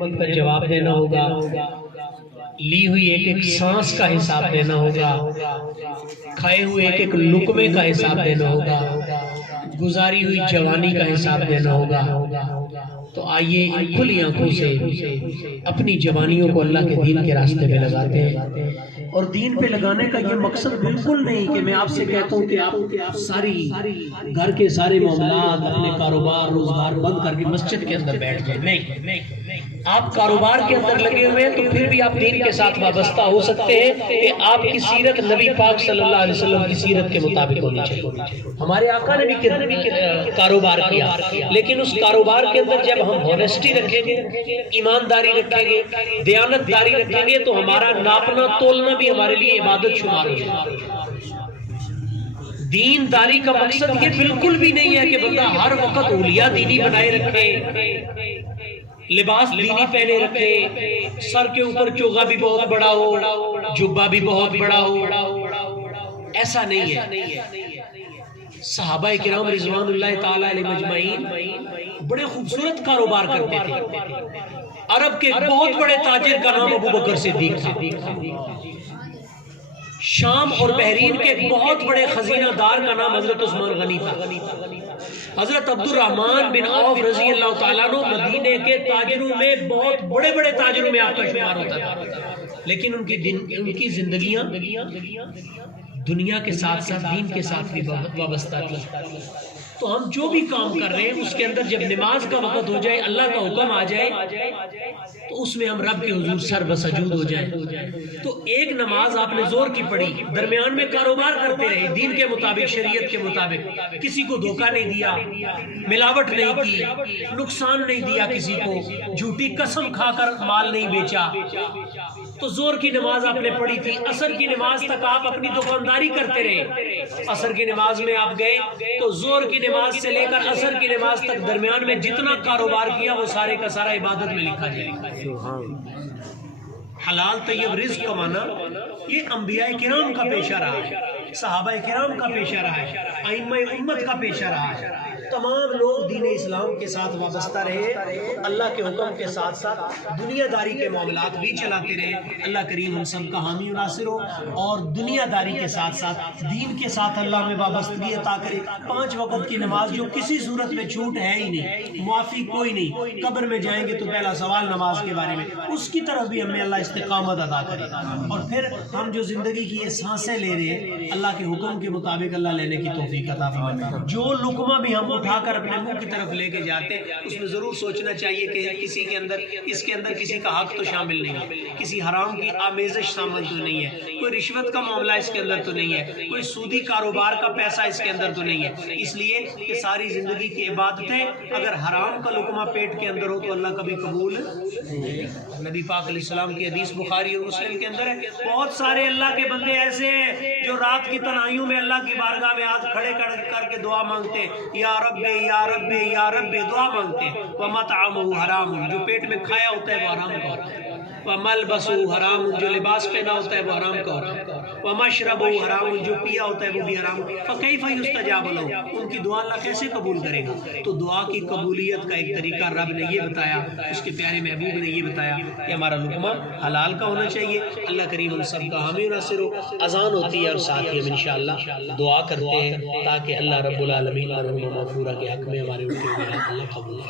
خدمت کا جواب دینا ہوگا، لی ہوئی ایک ایک سانس کا حساب دینا ہوگا، کھائے ہوئے ایک ایک لقمے کا حساب دینا ہوگا، گزاری ہوئی جوانی کا حساب دینا ہوگا۔ تو آئیے ان کھلی آنکھوں سے اپنی جوانیوں کو اللہ کے دین کے راستے میں لگاتے ہیں۔ اور دین پہ لگانے کا یہ مقصد بالکل نہیں کہ میں آپ سے کہتا ہوں کہ آپ ساری گھر کے سارے معاملات، اپنے کاروبار روزگار بند کر کے مسجد کے اندر بیٹھ جائیں۔ نہیں، آپ کاروبار کے اندر لگے ہوئے ہیں تو پھر بھی آپ دین کے ساتھ وابستہ ہو سکتے ہیں کہ آپ کی سیرت نبی پاک صلی اللہ علیہ وسلم کی سیرت کے مطابق ہونی چاہیے۔ ہمارے آقا نے بھی کاروبار کیا، لیکن اس کاروبار کے اندر جب ہم ہونیسٹی رکھیں گے، ایمانداری رکھیں گے، دیانت داری رکھیں گے تو ہمارا ناپنا تولنا بھی ہمارے لیے عبادت شمار ہو جائے۔ دین داری کا مقصد یہ بالکل بھی نہیں ہے کہ بندہ ہر وقت اولیاء دینی بنائے رکھے، لباس دینی پہنے رکھے، سر کے اوپر چوغا بھی بہت بڑا ہو، جبہ بھی بہت بڑا ہو، ایسا نہیں ہے۔ صحابہ کرام رضوان اللہ تعالی علیہ مجمعین بڑے خوبصورت کاروبار کرتے تھے۔ عرب کے بہت بڑے تاجر کا نام ابو بکر صدیق تھا، شام اور بحرین کے بہت بڑے خزینہ دار کا نام حضرت عثمان غنی تھا۔ حضرت عبد الرحمن بن عوف رضی اللہ تعالیٰ عنہ مدینے کے تاجروں میں بہت بڑے بڑے تاجروں میں آپ کا شمار ہوتا تھا، لیکن ان کی زندگیاں دنیا کے ساتھ ساتھ دین کے ساتھ بھی وابستہ تھی۔ تو ہم جو بھی کام کر رہے ہیں اس کے اندر جب نماز کا وقت ہو جائے، اللہ کا حکم آ جائے تو اس میں ہم رب کے حضور سر بسجود ہو جائیں۔ تو ایک نماز آپ نے زور کی پڑھی، درمیان میں کاروبار کرتے رہے دین کے مطابق، شریعت کے مطابق، کسی کو دھوکہ نہیں دیا، ملاوٹ نہیں کی، نقصان نہیں دیا کسی کو، جھوٹی قسم کھا کر مال نہیں بیچا، تو زور کی نماز آپ نے پڑھی تھی۔ عصر کی نماز تک آپ اپنی دکانداری کرتے رہے، عصر کی نماز میں آپ گئے تو زور کی نماز سے لے کر عصر کی نماز تک درمیان میں جتنا کاروبار کیا وہ سارے کا سارا عبادت میں لکھا جائے گا۔ حلال طیب رزق کمانا یہ انبیاء کرام کا پیشہ رہا ہے، صحابہ کرام کا پیشہ رہا ہے، ائمہ امت کا پیشہ رہا ہے۔ تمام لوگ دین اسلام کے ساتھ وابستہ رہے، اللہ کے حکم کے ساتھ ساتھ دنیا داری کے معاملات بھی چلاتے رہے۔ اللہ کریم ہم سب کا حامی و ناصر ہو، اور دنیا داری کے ساتھ ساتھ دین کے ساتھ اللہ میں وابستگی عطا کرے۔ 5 وقت کی نماز جو کسی صورت میں چھوٹ ہے ہی نہیں، معافی کوئی نہیں، قبر میں جائیں گے تو پہلا سوال نماز کے بارے میں، اس کی طرف بھی ہمیں اللہ استقامت عطا کرے، اور پھر ہم جو زندگی کی یہ سانسیں لے رہے ہیں اللہ کے حکم کے مطابق اللہ لینے کی توفیق عطا فرمائے۔ جو لقمہ بھی ہم اٹھا کر اپنے منہ کی طرف لے کے جاتے ہیں اس میں ضرور سوچنا چاہیے کہ اس کے اندر کسی کا حق تو شامل نہیں ہے، کسی حرام کی آمیزش شامل تو نہیں ہے، کوئی رشوت کا معاملہ اس کے اندر تو نہیں ہے، کوئی سودی کاروبار کا پیسہ اس کے اندر تو نہیں ہے۔ اس لیے کہ ساری زندگی کی عبادتیں اگر حرام کا لقمہ پیٹ کے اندر ہو تو اللہ کبھی قبول نہیں۔ نبی پاک علیہ السلام کی حدیث بخاری اور مسلم کے اندر ہے، بہت سارے اللہ کے بندے ایسے ہیں جو رات کی تنہائیوں میں اللہ کی بارگاہ میں ہاتھ کھڑے کر کے دعا مانگتے ہیں، یا رب یا رب یا رب، دعا مانگتے ہیں۔ وَمَطْعَمُهُ حَرَامٌ، جو پیٹ میں کھایا ہوتا ہے وہ حرام کا ہوتا ہے۔ وَمَلْبَسُهُ حَرَامٌ، جو لباس پہنا ہوتا ہے وہ حرام کا ہوتا ہے۔ وَمَشْرَبُهُ حَرَامٌ، جو پیا ہوتا ہے وہ بھی حرام۔ فَكَيْفَ يُسْتَجَابُ لَهُ، ان کی دعا اللہ کیسے قبول کرے گا؟ تو دعا کی قبولیت کا ایک طریقہ رب نے یہ بتایا، اس کے پیارے محبوب نے یہ بتایا کہ ہمارا لقمہ حلال کا ہونا چاہیے۔ اللہ کریم ہم سب کا حامی و ناصر ہو۔ اذان ہوتی ہے اور ساتھ ہی ہم انشاءاللہ دعا کرتے ہیں تاکہ اللہ رب العالمین مرحوم مغفورہ کے حق میں ہمارے اللہ قبول